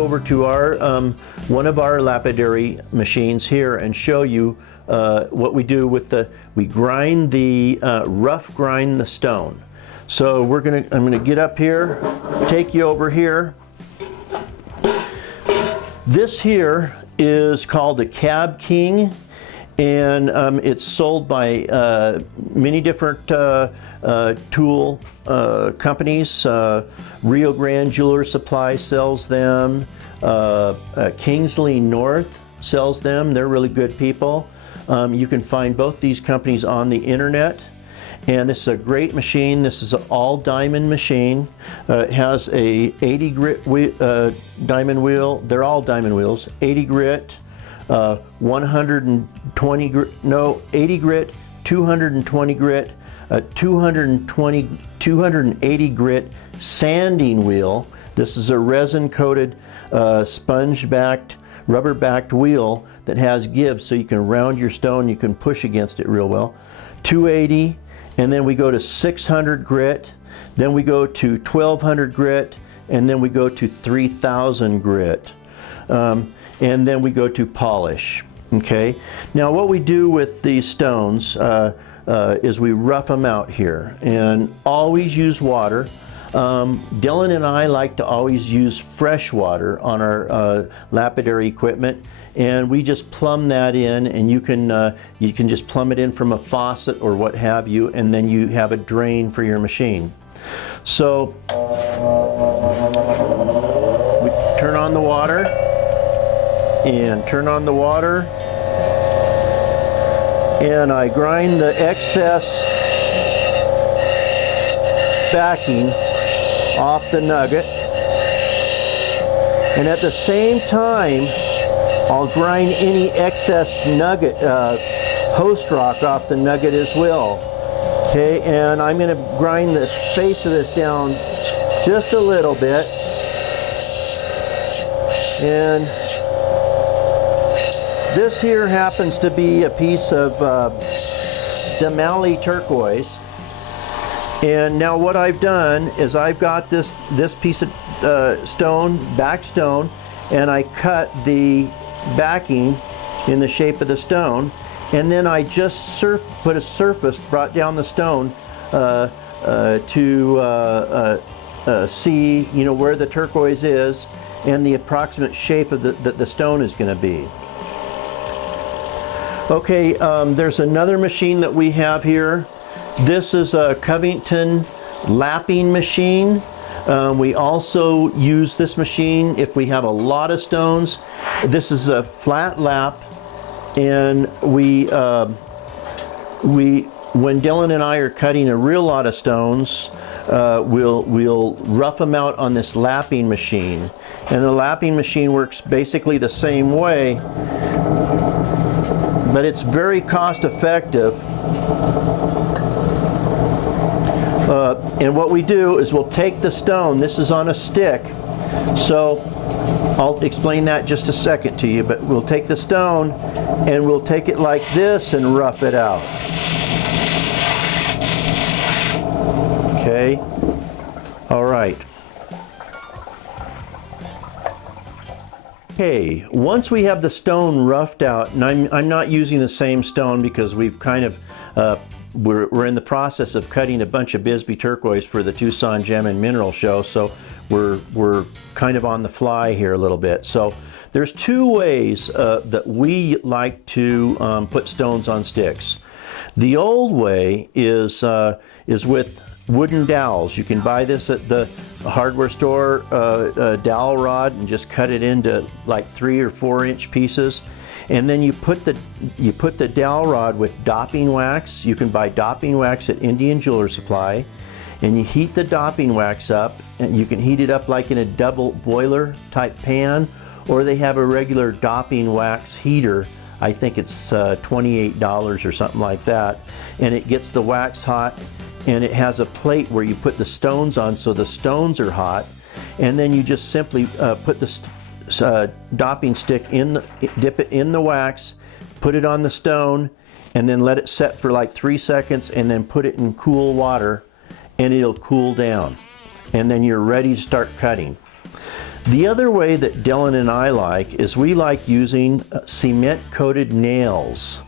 over to our one of our lapidary machines here and show you what we do with we grind rough grind the stone. So I'm gonna get up here, take you over here. This here is called a Cab King, and it's sold by many different tool companies. Rio Grande Jeweler Supply sells them. Kingsley North sells them. They're really good people. You can find both these companies on the internet. And this is a great machine. This is an all diamond machine. It has a 80 grit diamond wheel. They're all diamond wheels. 80 grit, 120 grit, no, 80 grit, 220 grit, 280 grit sanding wheel. This is a resin coated, sponge backed, rubber backed wheel that has give, so you can round your stone, you can push against it real well. 280. And then we go to 600 grit, then we go to 1200 grit, and then we go to 3000 grit. And then we go to polish, okay? Now what we do with these stones is we rough them out here, and always use water. Dylan and I like to always use fresh water on our lapidary equipment, and we just plumb that in, and you can just plumb it in from a faucet or what have you, and then you have a drain for your machine. So we turn on the water and turn on the water, and I grind the excess backing off the nugget, and at the same time I'll grind any excess nugget post rock off the nugget as well. Okay, and I'm going to grind the face of this down just a little bit, and this here happens to be a piece of Demali turquoise. And now what I've done is I've got this piece of stone, back stone, and I cut the backing in the shape of the stone, and then I just put a surface, brought down the stone to see, you know, where the turquoise is and the approximate shape of the stone is going to be. Okay, there's another machine that we have here. This is a Covington lapping machine. We also use this machine if we have a lot of stones. This is a flat lap, and when Dylan and I are cutting a real lot of stones, we'll rough them out on this lapping machine. And the lapping machine works basically the same way, but it's very cost effective. And what we do is we'll take the stone, this is on a stick, so I'll explain that just a second to you, but we'll take the stone and we'll take it like this and rough it out. Okay, all right. Okay, once we have the stone roughed out, and I'm not using the same stone because we've kind of we're in the process of cutting a bunch of Bisbee turquoise for the Tucson Gem and Mineral Show, so we're kind of on the fly here a little bit. So there's two ways that we like to put stones on sticks. The old way is with wooden dowels. You can buy this at the hardware store, dowel rod, and just cut it into like 3 or 4 inch pieces. And then you put the dowel rod with dopping wax. You can buy dopping wax at Indian Jeweler Supply, and you heat the dopping wax up, and you can heat it up like in a double boiler type pan, or they have a regular dopping wax heater. I think it's $28 or something like that, and it gets the wax hot, and it has a plate where you put the stones on, so the stones are hot, and then you just simply put the dopping stick dip it in the wax, put it on the stone, and then let it set for like 3 seconds, and then put it in cool water, and it'll cool down, and then you're ready to start cutting. The other way that Dylan and I like is we like using cement coated nails.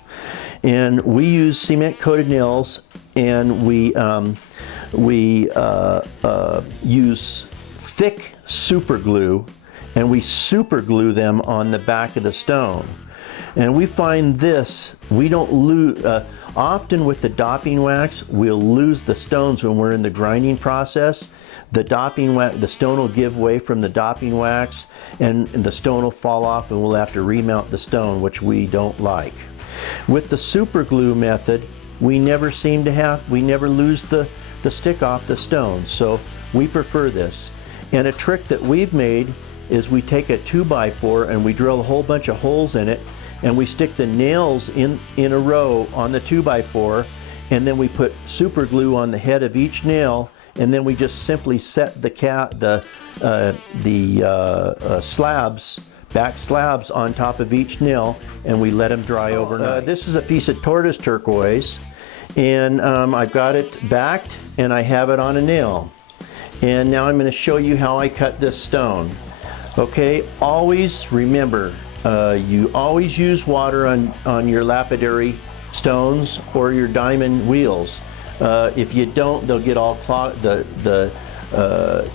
And we use cement coated nails, and we use thick super glue, and we super glue them on the back of the stone. And we find this, we don't lose, often with the dopping wax, we'll lose the stones when we're in the grinding process. The dopping wax, the stone will give way from the dopping wax, and the stone will fall off, and we'll have to remount the stone, which we don't like. With the super glue method, we never lose the stick off the stone, so we prefer this. And a trick that we've made is we take a 2x4 and we drill a whole bunch of holes in it, and we stick the nails in a row on the 2x4, and then we put super glue on the head of each nail, and then we just simply set the back slabs on top of each nail, and we let them dry overnight. This is a piece of tortoise turquoise, and I've got it backed, and I have it on a nail. And now I'm going to show you how I cut this stone. Okay, always remember, you always use water on your lapidary stones or your diamond wheels. If you don't, they'll get all clogged. The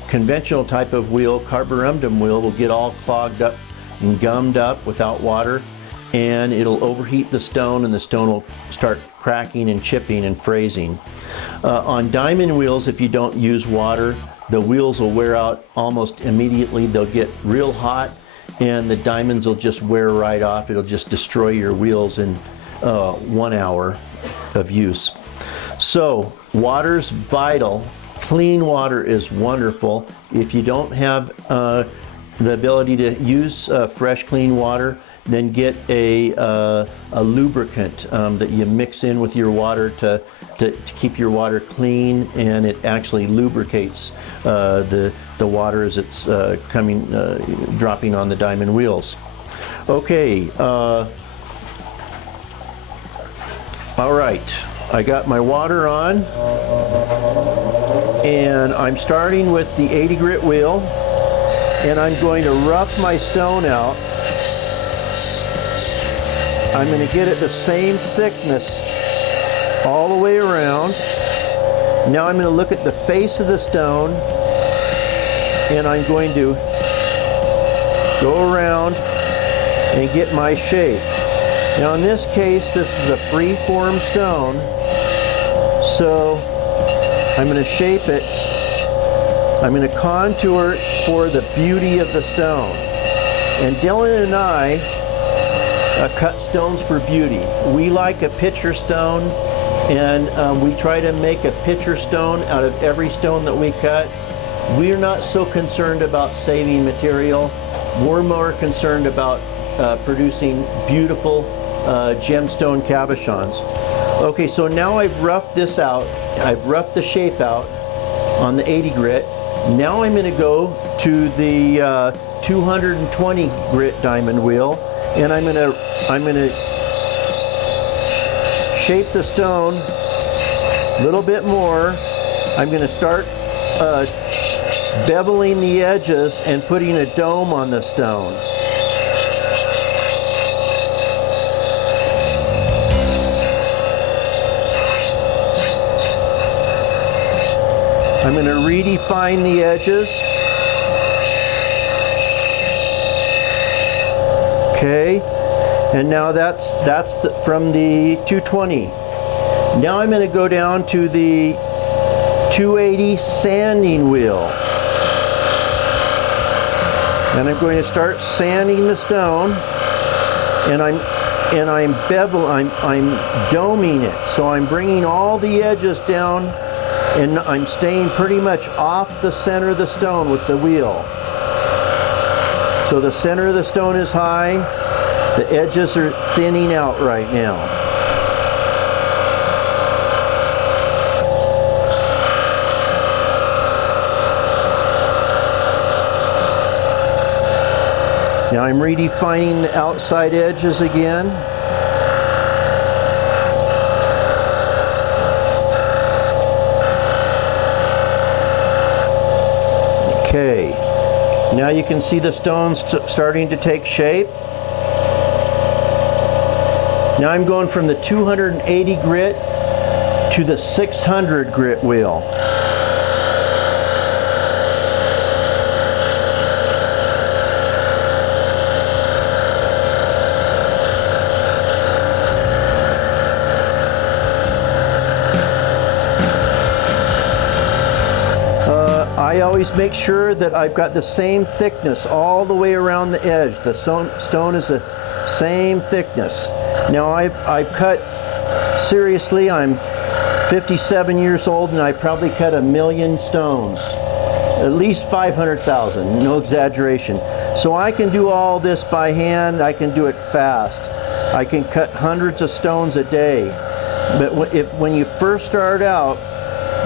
conventional type of wheel, carborundum wheel, will get all clogged up and gummed up without water, and it'll overheat the stone, and the stone will start cracking and chipping and phrasing. On diamond wheels, if you don't use water, the wheels will wear out almost immediately. They'll get real hot, and the diamonds will just wear right off. It'll just destroy your wheels in 1 hour of use. So water's vital. Clean water is wonderful. If you don't have the ability to use fresh clean water, then get a lubricant that you mix in with your water to keep your water clean, and it actually lubricates the water as it's dropping on the diamond wheels. Okay, all right, I got my water on, and I'm starting with the 80 grit wheel, and I'm going to rough my stone out. I'm going to get it the same thickness all the way around. Now I'm going to look at the face of the stone, and I'm going to go around and get my shape. Now in this case, this is a free-form stone, so I'm going to shape it. I'm going to contour it for the beauty of the stone. And Dylan and I cut stones for beauty. We like a picture stone, and we try to make a picture stone out of every stone that we cut. We're not so concerned about saving material. We're more concerned about producing beautiful gemstone cabochons. Okay, so now I've roughed this out. I've roughed the shape out on the 80 grit. Now I'm going to go to the 220 grit diamond wheel, and I'm going to shape the stone a little bit more. I'm going to start beveling the edges and putting a dome on the stone. I'm going to redefine the edges. Okay, and now that's from the 220. Now I'm going to go down to the 280 sanding wheel, and I'm going to start sanding the stone, and I'm doming it. So I'm bringing all the edges down, and I'm staying pretty much off the center of the stone with the wheel. So the center of the stone is high, the edges are thinning out right now. Now I'm redefining the outside edges again. Okay, Now you can see the stones starting to take shape. Now I'm going from the 280 grit to the 600 grit wheel. I always make sure that I've got the same thickness all the way around the edge. The stone is the same thickness. Now I've cut, seriously, I'm 57 years old and I probably cut 1 million stones. At least 500,000, no exaggeration. So I can do all this by hand, I can do it fast. I can cut hundreds of stones a day. But when you first start out,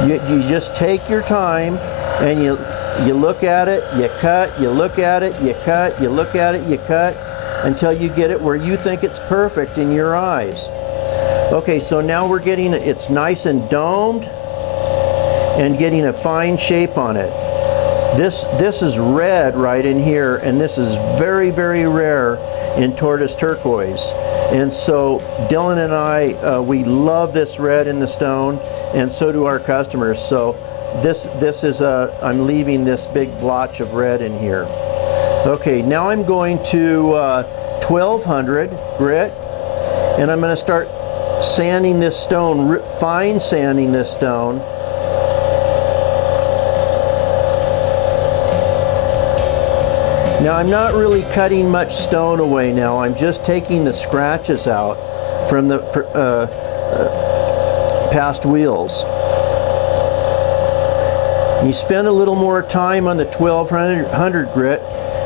you just take your time and you look at it, you cut, you look at it, you cut, you look at it, you cut, until you get it where you think it's perfect in your eyes. Okay, so now we're getting it's nice and domed and getting a fine shape on it. This is red right in here, and this is very, very rare in tortoise turquoise. And so Dylan and I, we love this red in the stone, and so do our customers. So this is I'm leaving this big blotch of red in here. Okay, now I'm going to 1200 grit, and I'm going to start sanding this stone, fine sanding this stone. Now I'm not really cutting much stone away now, I'm just taking the scratches out from the past wheels. You spend a little more time on the 1200 grit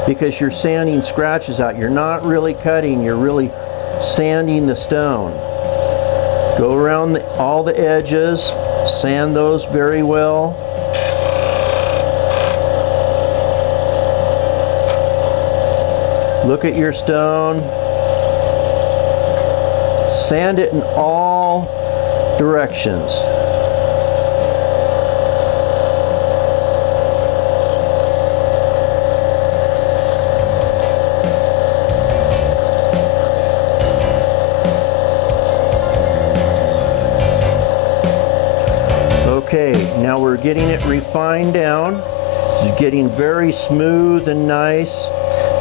because you're sanding scratches out. You're not really cutting, you're really sanding the stone. Go around all the edges, sand those very well. Look at your stone. Sand it in all directions. Okay, now we're getting it refined down. It's getting very smooth and nice.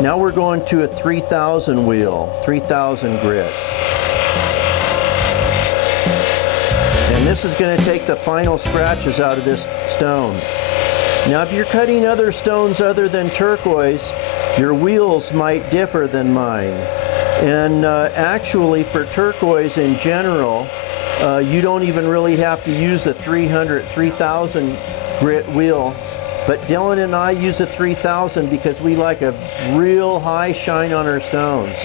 Now we're going to a 3000 wheel, 3000 grit. And this is going to take the final scratches out of this stone. Now if you're cutting other stones other than turquoise, your wheels might differ than mine. And actually for turquoise in general, you don't even really have to use the 3000 grit wheel. But Dylan and I use a 3000 because we like a real high shine on our stones.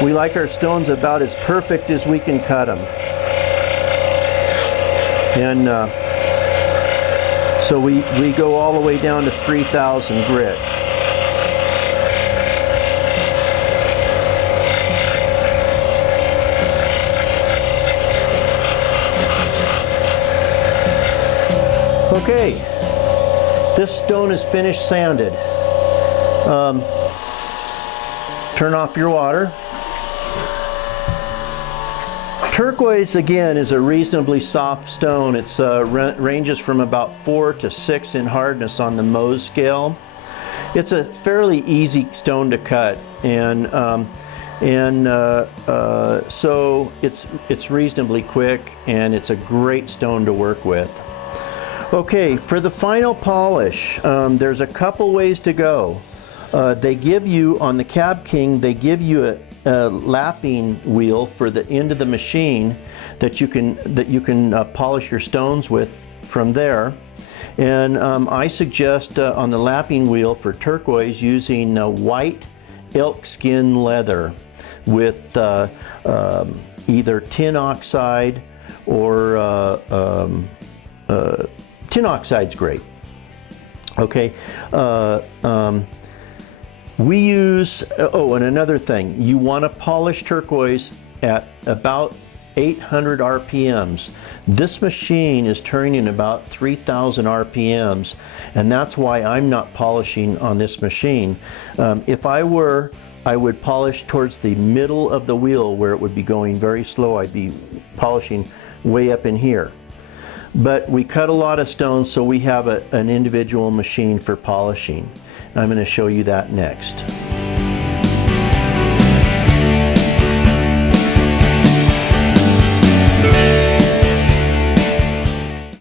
We like our stones about as perfect as we can cut them. And so we go all the way down to 3000 grit. Okay. This stone is finished sanded. Turn off your water. Turquoise, again, is a reasonably soft stone. It ranges from about 4 to 6 in hardness on the Mohs scale. It's a fairly easy stone to cut, and so it's reasonably quick, and it's a great stone to work with. Okay, for the final polish, there's a couple ways to go. They give you, on the Cab King, they give you a lapping wheel for the end of the machine that you can polish your stones with from there. And I suggest on the lapping wheel for turquoise using white elk skin leather with either tin oxide or tin oxide's great. Okay, we use, oh, and another thing, you want to polish turquoise at about 800 RPMs. This machine is turning about 3,000 RPMs, and that's why I'm not polishing on this machine. If I were, I would polish towards the middle of the wheel where it would be going very slow. I'd be polishing way up in here. But we cut a lot of stones, so we have an individual machine for polishing. I'm going to show you that next.